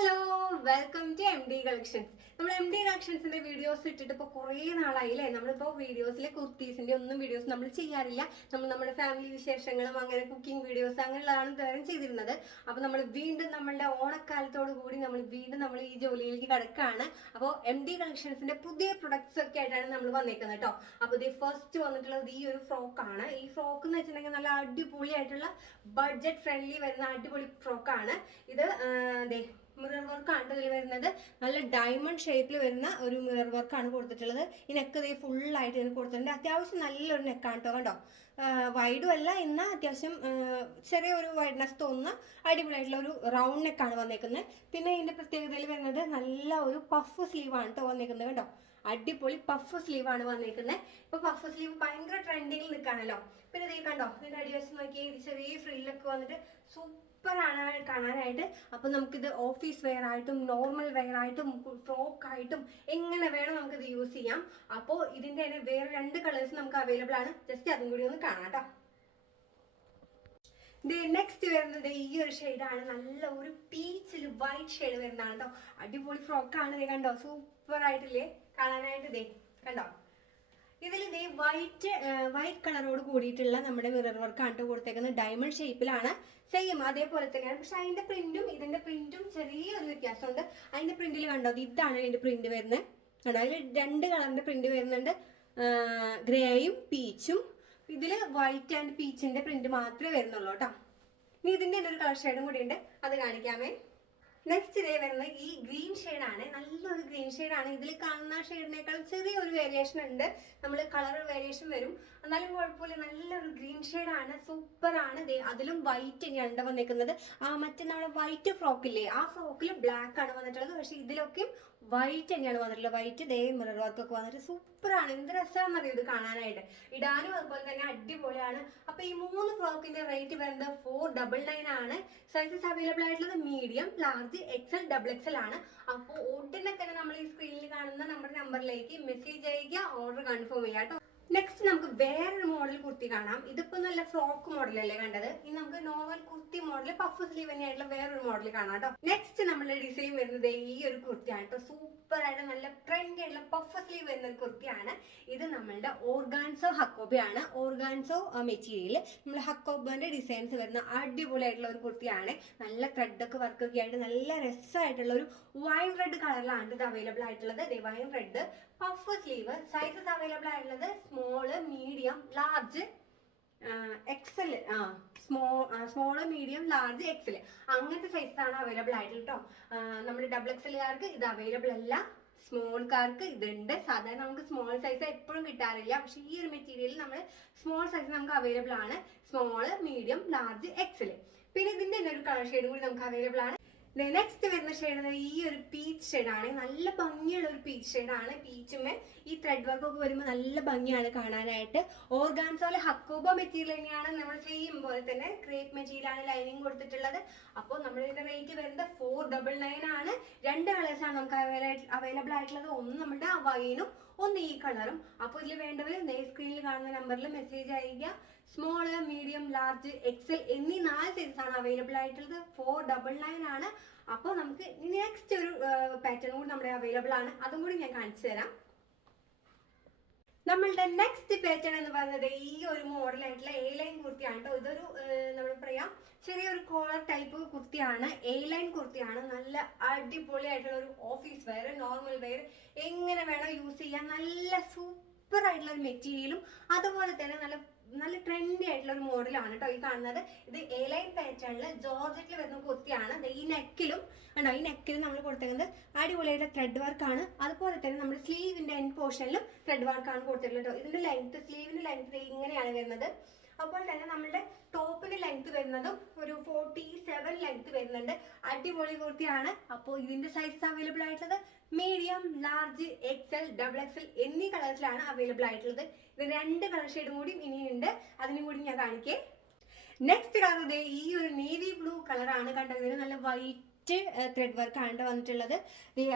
Hello welcome to M D collections നമ്മൾ M D കളക്ഷൻസിന്റെ videos ഇട്ടിട്ട് ഇപ്പോൾ കുറേ നാളായില്ലേ? നമ്മളിപ്പോൾ വീഡിയോസിലെ കുർത്തീസിന്റെ ഒന്നും വീഡിയോസ് നമ്മൾ ചെയ്യാറില്ല. നമ്മൾ നമ്മുടെ ഫാമിലി വിശേഷങ്ങളും അങ്ങനെ കുക്കിംഗ് വീഡിയോസ് അങ്ങനെയുള്ളതാണ് ഇതുവരെ ചെയ്തിരുന്നത്. അപ്പോൾ നമ്മൾ വീണ്ടും നമ്മളുടെ ഓണക്കാലത്തോട് കൂടി നമ്മൾ വീണ്ടും നമ്മൾ ഈ ജോലിയിലേക്ക് കിടക്കുകയാണ് അപ്പോൾ എം ഡി കളക്ഷൻസിന്റെ പുതിയ പ്രൊഡക്ട്സ് ഒക്കെ ആയിട്ടാണ് നമ്മൾ വന്നേക്കുന്നത് കേട്ടോ. അപ്പോൾ ഇത് ഫസ്റ്റ് വന്നിട്ടുള്ളത് ഈ ഒരു ഫ്രോക്കാണ് ഈ ഫ്രോക്ക് എന്ന് വെച്ചിട്ടുണ്ടെങ്കിൽ നല്ല അടിപൊളിയായിട്ടുള്ള ബഡ്ജറ്റ് ഫ്രണ്ട്ലി വരുന്ന അടിപൊളി ഫ്രോക്കാണ് ഇത് ദേ മിറർ വർക്കാണ് ഇതിൽ വരുന്നത്. നല്ല ഡയമണ്ട് ഷേപ്പിൽ വരുന്ന ഒരു മിറർ ആണ് കൊടുത്തിട്ടുള്ളത്. ഈ നെക്ക് ഇതേ ഫുള്ളായിട്ട് ഇതിന് കൊടുത്തിട്ടുണ്ട്. അത്യാവശ്യം നല്ലൊരു നെക്കാണ് കേട്ടോ കണ്ടോ? വൈഡും അല്ല എന്നാൽ അത്യാവശ്യം ചെറിയൊരു വൈഡ്നെസ് തോന്നുന്ന അടിപൊളിയായിട്ടുള്ള ഒരു റൗണ്ട് നെക്കാണ് വന്നേക്കുന്നത്. പിന്നെ ഇതിന്റെ പ്രത്യേകതയിൽ വരുന്നത് നല്ല ഒരു പഫ് സ്ലീവാണ് കേട്ടോ വന്നേക്കുന്നത് കണ്ടോ? അടിപൊളി പഫ് സ്ലീവ് ആണ് വന്നേക്കുന്നത്. ഇപ്പൊ പഫ് സ്ലീവ് ഭയങ്കര ട്രെൻഡിങ്ങിൽ നിൽക്കാണല്ലോ പിന്നെ ഇത് കണ്ടോ ഇതിന്റെ അടിവശം നോക്കി ചെറിയ ഫ്രില്ലൊക്കെ വന്നിട്ട് സൂപ്പർ ആണ് കാണാനായിട്ട്. അപ്പൊ നമുക്കിത് ഓഫീസ് വെയർ ആയിട്ടും നോർമൽ വെയർ ആയിട്ടും ഫ്രോക്ക് ആയിട്ടും എങ്ങനെ വേണം നമുക്കിത് യൂസ് ചെയ്യാം. അപ്പോൾ ഇതിന്റെ തന്നെ വേറെ രണ്ട് കളേഴ്സ് നമുക്ക് അവൈലബിൾ ആണ്. ജസ്റ്റ് അതും കൂടി ഒന്ന് കാണാം കേട്ടോ. നെക്സ്റ്റ് വരുന്നത് ഈ ഒരു ഷെയ്ഡാണ് നല്ല ഒരു പീച്ചിൽ വൈറ്റ് ഷെയ്ഡ് വരുന്നതാണ് കേട്ടോ. അടിപൊളി ഫ്രോക്കാണ് ഇത് കണ്ടോ? സൂപ്പർ ആയിട്ടില്ലേ? കാണാനായിട്ട് ഇതേ കണ്ടോ? ഇതിൽ ഇതേ വൈറ്റ് വൈറ്റ് കളറോട് കൂടിയിട്ടുള്ള നമ്മുടെ മിറർ വർക്കാണ് കൊടുത്തേക്കുന്ന ഡയമണ്ട് ഷേപ്പിലാണ് സെയിം അതേപോലെ തന്നെയാണ് പക്ഷെ പ്രിന്റും ഇതിന്റെ പ്രിന്റും ചെറിയൊരു വ്യത്യാസമുണ്ട്. അതിന്റെ പ്രിന്റിൽ കണ്ടോ? ഇതാണ് അതിന്റെ പ്രിന്റ് വരുന്നത്. കണ്ടോ? അതിൽ രണ്ട് കളറിന്റെ പ്രിന്റ് വരുന്നുണ്ട്. ഗ്രേയും പീച്ചും ഇതിൽ വൈറ്റ് ആൻഡ് പീച്ചിന്റെ പ്രിന്റ് മാത്രമേ വരുന്നുള്ളൂ കേട്ടോ ഇനി ഇതിന്റെ ഒരു കളർ ഷെയ്ഡും കൂടി ഉണ്ട് അത് കാണിക്കാമേ. നെക്സ്റ്റ് ഇതേ വരുന്നത് ഈ ഗ്രീൻ ആണ് നല്ലൊരു ഗ്രീൻ ആണ് ഇതിൽ കാണുന്ന ഷെയ്ഡിനേക്കാൾ ചെറിയൊരു വേരിയേഷൻ ഉണ്ട്. നമ്മൾ കളർ വേരിയേഷൻ വരും. എന്നാലും കുഴപ്പമില്ല. നല്ലൊരു ഗ്രീൻ ആണ് സൂപ്പറാണ്. ദേ അതിലും വൈറ്റ് തന്നെയാണ് വന്നിരിക്കുന്നത് ആ മറ്റേ നമ്മുടെ വൈറ്റ് ഫ്രോക്കില്ലേ? ആ ഫ്രോക്കിൽ ബ്ലാക്ക് ആണ് വന്നിട്ടുള്ളത്. പക്ഷേ ഇതിലൊക്കെയും വൈറ്റ് തന്നെയാണ് വന്നിട്ടുള്ളത്. വൈറ്റ് ദേ മിറർ വർക്ക് ഒക്കെ വന്നിട്ട് സൂപ്പറാണ്. എന്ത് രസമാണെന്നറിയോ ഇത് കാണാനായിട്ട്. ഇടാനും അതുപോലെ തന്നെ അടിപൊളിയാണ്. അപ്പോൾ ഈ മൂന്ന് ഫ്രോക്കിന്റെ റേറ്റ് വരുന്നത് ഫോർ ഡബിൾ നയൻ ആണ്. സൈസസ് അവൈലബിൾ ആയിട്ടുള്ളത് medium large XL double XL ആണ്. അപ്പോൾ ഉടനെ തന്നെ നമ്മൾ ഈ സ്ക്രീനിൽ കാണുന്ന നമ്മുടെ നമ്പറിലേക്ക് മെസ്സേജ് അയക്കുക ഓർഡർ കൺഫേം ചെയ്യാം കേട്ടോ. നെക്സ്റ്റ് നമുക്ക് വേറൊരു മോഡൽ കുർത്തി കാണാം. ഇതിപ്പോ നല്ല ഫ്രോക്ക് മോഡൽ അല്ലേ കണ്ടത്? ഇനി നമുക്ക് normal kurti model puff sleeve തന്നെയായിട്ടുള്ള വേറൊരു മോഡൽ കാണാം കേട്ടോ. നെക്സ്റ്റ് നമ്മുടെ ഡിസൈൻ വരുന്നത് ഈ ഒരു കുർത്തിയാണ് കേട്ടോ. സൂപ്പർ ആയിട്ട് നല്ല ട്രെൻഡ് ആയിട്ടുള്ള പഫ് സ്ലീവ് വരുന്ന ഒരു കുർത്തിയാണ്. ഇത് നമ്മളുടെ ഓർഗാൻസോ ഹക്കോബയാണ്. ഓർഗാൻസോ മെറ്റീരിയൽ നമ്മൾ ഹക്കോബന്റെ ഡിസൈൻസ് വരുന്ന അടിപൊളിയായിട്ടുള്ള ഒരു കുർത്തിയാണ്. നല്ല ത്രെഡ് ഒക്കെ വർക്ക് ഒക്കെ ആയിട്ട് നല്ല രസമായിട്ടുള്ള ഒരു വൈൻ റെഡ് കളറിലാണ് ഇത് അവൈലബിൾ ആയിട്ടുള്ളത്. Wine red puff sleeve sizes available ആയിട്ടുള്ളത് സ്മോൾ മീഡിയം ലാർജ് എക്സൽ ആ small small medium large XL അങ്ങനത്തെ സൈസാണ് അവൈലബിൾ ആയിട്ടുള്ളത് കേട്ടോ നമ്മുടെ ഡബിൾ എക്സലുകാർക്ക് ഇത് അവൈലബിൾ അല്ല. സ്മോൾക്കാർക്ക് ഇതുണ്ട്. സാധാരണ നമുക്ക് സ്മോൾ സൈസ് എപ്പോഴും കിട്ടാറില്ല. പക്ഷെ ഈ ഒരു മെറ്റീരിയൽ നമ്മൾ സ്മോൾ സൈസ് നമുക്ക് അവൈലബിൾ ആണ്. സ്മോൾ മീഡിയം ലാർജ് എക്സൽ പിന്നെ ഇതിന്റെ തന്നെ ഒരു കളർ ഷെയ്ഡ് കൂടി നമുക്ക് അവൈലബിൾ ആണ്. നെക്സ്റ്റ് വരുന്ന ഷെയ്ഡ് ഈ ഒരു പീച്ച് ഷെയ്ഡാണ് നല്ല ഭംഗിയുള്ള ഒരു പീച്ച് ഷെയ്ഡാണ് പീച്ചുമേ ഈ ത്രെഡ് വർക്ക് ഒക്കെ വരുമ്പോൾ നല്ല ഭംഗിയാണ് കാണാനായിട്ട്. ഓർഗാൻസോലെ ഹക്കോബ മെറ്റീരിയൽ തന്നെയാണ് നമ്മൾ ചെയ്യും പോലെ തന്നെ ക്രേപ്പ് മെറ്റീരിയലാണ് ലൈനിങ് കൊടുത്തിട്ടുള്ളത്. അപ്പോൾ നമ്മൾ ഇതിന്റെ റേറ്റ് വരുന്നത് ഫോർ ഡബിൾ നയൻ ആണ്. രണ്ട് കളേഴ്സാണ് നമുക്ക് അവൈലബിൾ ആയിട്ടുള്ളത്. ഒന്ന് നമ്മുടെ വൈനും ഒന്ന് ഈ കളറും അപ്പോൾ ഇതിൽ വേണ്ടവർ സ്ക്രീനിൽ കാണുന്ന നമ്പറിൽ മെസ്സേജ് അയക്കുക സ്മോൾ മീഡിയം ലാർജ് എക്സൽ എന്നീ നാല് സൈസസ് ആണ് അവൈലബിൾ ആയിട്ടുള്ളത്. ഫോർ ഡബിൾ നയൻ ആണ്. അപ്പോൾ നമുക്ക് നെക്സ്റ്റ് ഒരു പാറ്റേൺ കൂടി നമ്മുടെ അവൈലബിൾ ആണ്. അതും കൂടി ഞാൻ കാണിച്ചു തരാം. നമ്മളുടെ നെക്സ്റ്റ് പാറ്റേൺ എന്ന് പറയുന്നത് ഈ ഒരു മോഡൽ ആയിട്ടുള്ള എ ലൈൻ കുർത്തിയാണ് കേട്ടോ ഇതൊരു നമ്മൾ പറയാം ചെറിയൊരു കോളർ ടൈപ്പ് കുർത്തിയാണ്. എ ലൈൻ കുർത്തിയാണ്. നല്ല അടിപൊളിയായിട്ടുള്ള ഒരു ഓഫീസ് വെയർ നോർമൽ വെയർ എങ്ങനെ വേണം യൂസ് ചെയ്യാൻ നല്ല സൂപ്പർ ആയിട്ടുള്ള ഒരു മെറ്റീരിയലും അതുപോലെ തന്നെ നല്ല ട്രെൻഡി ആയിട്ടുള്ള ഒരു മോഡലാണ് കേട്ടോ ഈ കാണുന്നത്. ഇത് എ ലൈൻ പാറ്റേണിൽ ജോർജറ്റിൽ വരുന്ന ദേ ഈ നെക്കിലും കണ്ടോ? ഈ നെക്കിലും നമ്മൾ കൊടുത്തേക്കുന്നത് അടിപൊളിയായിട്ടുള്ള ത്രെഡ് വർക്കാണ് അതുപോലെ തന്നെ നമ്മുടെ സ്ലീവിന്റെ എൻഡ് പോർഷനിലും ത്രെഡ് വർക്കാണ് കൊടുത്തിട്ടുള്ളത് കേട്ടോ ഇതിന്റെ ലെങ്ത് സ്ലീവിന്റെ ലെങ്ത് ഇങ്ങനെയാണ് വരുന്നത്. അപ്പോൾ തന്നെ നമ്മുടെ ടോപ്പിന്റെ ലെങ്ത് വരുന്നതും ഒരു ഫോർട്ടി സെവൻ ലെങ്ത് വരുന്നുണ്ട്. അടിപൊളി കുർത്തിയാണ്. അപ്പോൾ ഇതിന്റെ സൈസ് അവൈലബിൾ ആയിട്ടുള്ളത് medium large XL double XL എന്നീ കളേഴ്സിലാണ് അവൈലബിൾ ആയിട്ടുള്ളത്. ഇത് രണ്ട് കളർ ഷെയ്ഡും കൂടി ഇനിയുണ്ട്. അതിനും കൂടി ഞാൻ കാണിക്കേ. നെക്സ്റ്റ് കളർ ഈ ഒരു നേവി ബ്ലൂ കളറാണ് കണ്ടത്. നല്ല വൈറ്റ് ത്രെഡ് വർക്ക് ആണ് വന്നിട്ടുള്ളത്.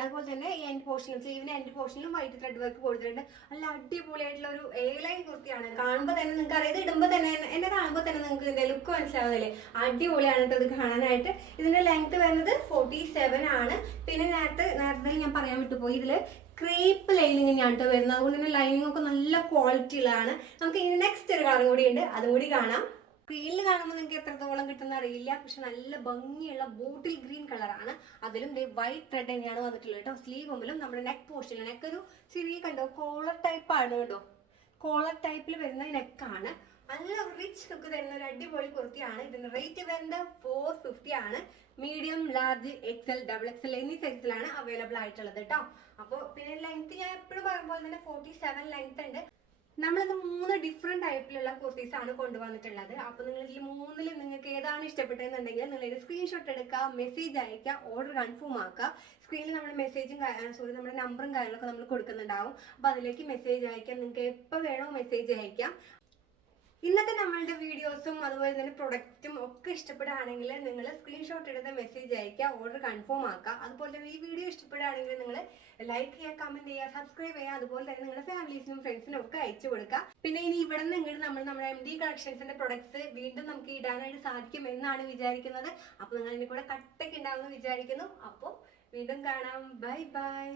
അതുപോലെ തന്നെ ഈ എൻഡ് പോർഷനും സ്ലീവിന് എൻഡ് പോർഷനിലും വൈറ്റ് ത്രെഡ് വർക്ക് കൊടുത്തിട്ടുണ്ട്. നല്ല അടിപൊളിയായിട്ടുള്ള ഒരു എ ലൈൻ കുർത്തിയാണ്. കാണുമ്പോൾ തന്നെ നിങ്ങൾക്ക് അറിയാം ഇത് ഇടുമ്പോൾ തന്നെ എന്നെ കാണുമ്പോൾ തന്നെ നിങ്ങൾക്ക് ഇതിന്റെ ലുക്ക് മനസ്സിലാവുന്നില്ലേ അടിപൊളിയാണ് ഇത് കാണാനായിട്ട്. ഇതിന്റെ ലെങ്ത് വരുന്നത് ഫോർട്ടി സെവൻ ആണ്. പിന്നെ നേരത്തെ നേരത്തെ ഞാൻ പറയാൻ വിട്ടുപോയി. ഇതിൽ ക്രീപ്പ് ലൈനിങ് ഞാൻ കേട്ടോ വരുന്നത്. അതുകൊണ്ട് തന്നെ ലൈനിങ് ഒക്കെ നല്ല ക്വാളിറ്റി ഉള്ളതാണ്. നമുക്ക് ഇനി നെക്സ്റ്റ് ഒരു കളറും കൂടി ഉണ്ട്. അതും കൂടി കാണാം. സ്ക്രീനിൽ കാണുമ്പോൾ നിങ്ങൾക്ക് എത്രത്തോളം കിട്ടുന്ന അറിയില്ല. പക്ഷെ നല്ല ഭംഗിയുള്ള ബോട്ടിൽ ഗ്രീൻ കളറാണ് അതിലും വൈറ്റ് ത്രെഡ് തന്നെയാണ് വന്നിട്ടുള്ളത് കേട്ടോ. സ്ലീവ് മുമ്പിലും നമ്മുടെ നെക്ക് പോർഷൻ നെക്ക് ഒരു ചെറിയ കണ്ടോ കോളർ ടൈപ്പ് ആണ് കേട്ടോ. കോളർ ടൈപ്പിൽ വരുന്ന നെക്കാണ് നല്ല റിച്ച് ലുക്ക് തരുന്ന ഒരു അടിപൊളി കുർത്തിയാണ്. ഇതിന്റെ റേറ്റ് വരുന്നത് ഫോർ ഫിഫ്റ്റി ആണ്. Medium large XL double XL എന്നീ സൈസിലാണ് അവൈലബിൾ ആയിട്ടുള്ളത് കേട്ടോ. അപ്പോൾ പിന്നെ ലെങ്ത് ഞാൻ എപ്പോഴും പറയുമ്പോൾ തന്നെ ഫോർട്ടി സെവൻ ലെങ്ത് ഉണ്ട്. നമ്മളിത് മൂന്ന് ഡിഫറെന്റ് ടൈപ്പിലുള്ള കുർത്തീസ് ആണ് കൊണ്ടുവന്നിട്ടുള്ളത്. അപ്പൊ നിങ്ങൾ ഈ മൂന്നിൽ നിങ്ങൾക്ക് ഏതാണ് ഇഷ്ടപ്പെട്ടതെന്നുണ്ടെങ്കിൽ നിങ്ങൾ ഇത് സ്ക്രീൻഷോട്ട് എടുക്കുക മെസ്സേജ് അയക്കുക ഓർഡർ കൺഫേം ആക്കുക. സ്ക്രീനിൽ നമ്മുടെ മെസ്സേജും സോറി നമ്മുടെ നമ്പറും കാര്യങ്ങളൊക്കെ നമ്മൾ കൊടുക്കുന്നുണ്ടാവും. അപ്പൊ അതിലേക്ക് മെസ്സേജ് അയക്കാം നിങ്ങൾക്ക് എപ്പോൾ വേണോ മെസ്സേജ് അയക്കാം ഇന്നത്തെ നമ്മളുടെ വീഡിയോസും അതുപോലെ തന്നെ പ്രൊഡക്റ്റും ഒക്കെ ഇഷ്ടപ്പെടുകയാണെങ്കിൽ നിങ്ങൾ സ്ക്രീൻഷോട്ട് എടുത്ത് മെസ്സേജ് അയക്കുക ഓർഡർ കൺഫേം ആക്കുക. അതുപോലെ തന്നെ ഈ വീഡിയോ ഇഷ്ടപ്പെടുകയാണെങ്കിൽ നിങ്ങൾ ലൈക്ക് ചെയ്യുക കമന്റ് ചെയ്യുക സബ്സ്ക്രൈബ് ചെയ്യുക. അതുപോലെ തന്നെ നിങ്ങളുടെ ഫാമിലീസിനും ഫ്രണ്ട്സിനും ഒക്കെ അയച്ചു കൊടുക്കുക. പിന്നെ ഇനി ഇവിടെ നിന്ന് ഇങ്ങോട്ട് നമ്മൾ നമ്മുടെ എം ഡി കളക്ഷൻസിന്റെ പ്രൊഡക്ട്സ് വീണ്ടും നമുക്ക് ഇടാനായിട്ട് സാധിക്കും എന്നാണ് വിചാരിക്കുന്നത്. അപ്പോൾ നിങ്ങൾ എന്നെ കൂടെ കട്ടൊക്കെ ഉണ്ടാവുമെന്ന് വിചാരിക്കുന്നു. അപ്പോൾ വീണ്ടും കാണാം. Bye bye